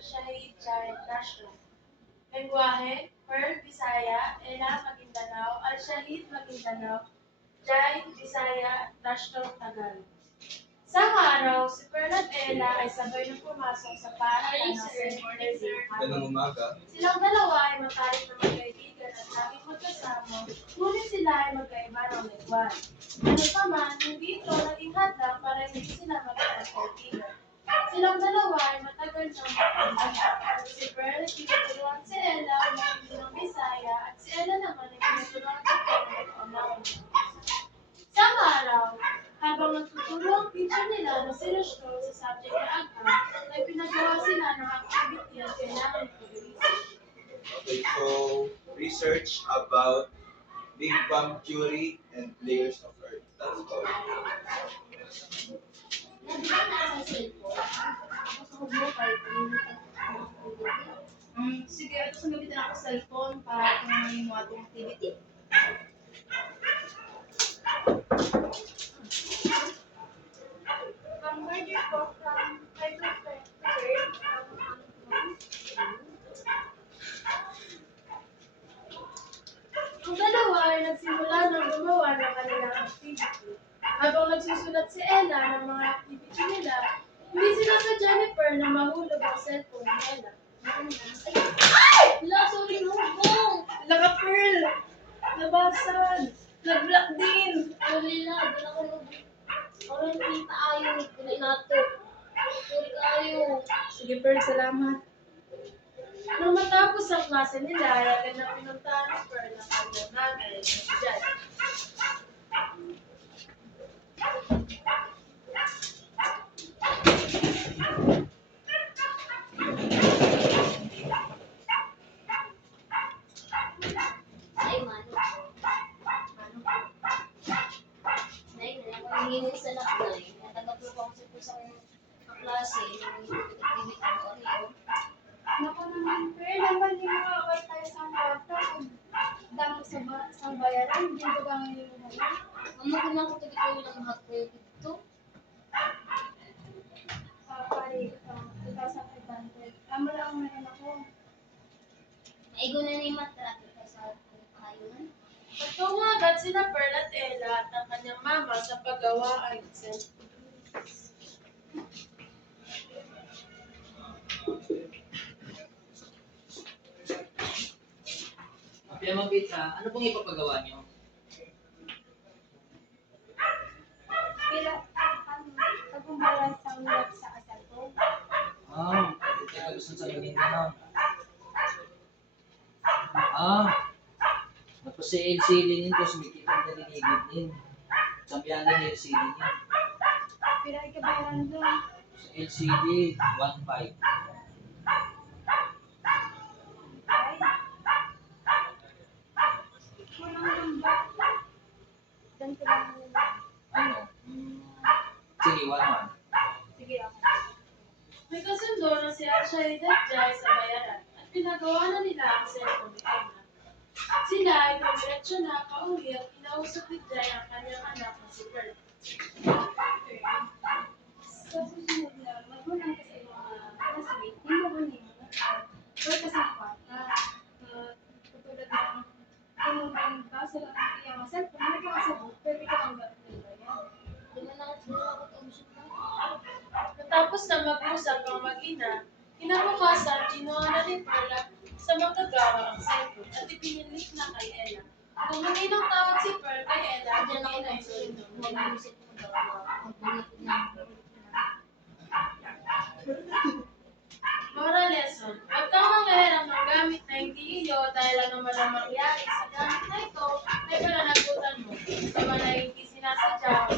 Shahid Chai Nashla. Lengguwahe, Pearl, Bisaya, Ela, Maguindanao, Al-Shahid, Maguindanao, Jai, Bisaya, Tashtong, Tagalog. Sa araw, si Pearl at Ella ay sabay na pumasok sa paaralan ng St. Mary. Ganang umaga. Silang dalawa ay matalik na magkaibigan at laging magkasama, ngunit sila ay magkaiba ng lingwan. Ano pa man, hindi ito naging hadlang para hindi sila maging magkaibigan. Silang dalawa ay matagal nang magkaibigan. Si Pearl ay tinutulungan si Ella ang maging ng Bisaya at si Ella naman ay tinutulungan si Pearl na magpaunawa. Sa araw, habang nagtuturo ang teacher nila na si Rachel sa subject na agam, ay pinagawa sila ng activity ang kailangan ipag-research. Okay, so research about Big Bang theory and layers of Earth. That's all. Sige, ito sa gamitin ako cellphone para tumayin mo ating activity. Where do you go from? I go from Ang dalawa ay nagsimula ng gumawa ng kanilang activity. Habang nagsusulat si Ella ng mga activity nila, hindi sinasadya ni Pearl na mahulog ang cellphone ni Ella. Wala, sorry, no, go! Laka Pearl! Nabasag! Nag-block din! Sorry lang, wala ko nung... Parang kita ayaw, kulay nato. Sorry kayo. Sige Pearl, salamat. Nang matapos ang klase nila, ay agad na pinuntahan ni Pearl ang kanyang nanay na si Jai. Ay, mano. Nay, nangyayin sa laknay. Natagap ko ako sa pusang klase. Yung activity ko ano. Naku naman, Pearl, naman yung mga away tayo sa kwarto. Dami sa bayaran, hindi ko ba ngayon mo ngayon? Mama ko na ako tagito ng lahat ko yung dito. Pare, 2,500. Amo lang ngayon ako. Naigo na ni Matra sa kahayunan. Nagtungo agad sina Pearl at Ella at ang kanyang mama sa paggawa ay cellphone. Kaya mabita, ano pong ipapagawa niyo? Pero, pagkumbalan sa ulat sa asal ko. Teka, gusto sa galing na. Tapos si LCD nito, sumikip ang daliligid din. Sabihanin ni LCD niya. Pero ikabayaran doon. Sa LCD, 1.5. Ay. Kulang lang ba? Doon ko lang nila. Ano? Sige, 1.1. Sige ako. May kasundo na si Al-Shahid at Jai sa bayaran at pinagawa na nila ang cellphone ni Emma. Sila ay dumiretso na pauwi at inausap ni Jai ang kanyang anak na si Pearl. Sa susunod na, magulang kasi mga classmate, hindi mo ba niyo or kasi kwarta. Katulad ng tinungan ka sa lang ang iyang cellphone, nagkakasabot, pero ikaw ang gano'n nila yan. Di man ako tagusip na. Matapos na mag-usap ang mag-ina, kinabukasan, kinuha na ni Pearl sa magagawa ang cellphone at ipinilit na kay Ella. Humingi ng tawad si Pearl kay Ella at Diyan ako hindi na nagsulit. ito. Mag-iisip ko dalawa. Magbulit na. Moral lesson. Huwag kang mangyaharang ng gamit na hindi iyo dahil ano man ang mangyari sa gamit na ito ay pananagutan mo. Sa mga hindi sinasadya o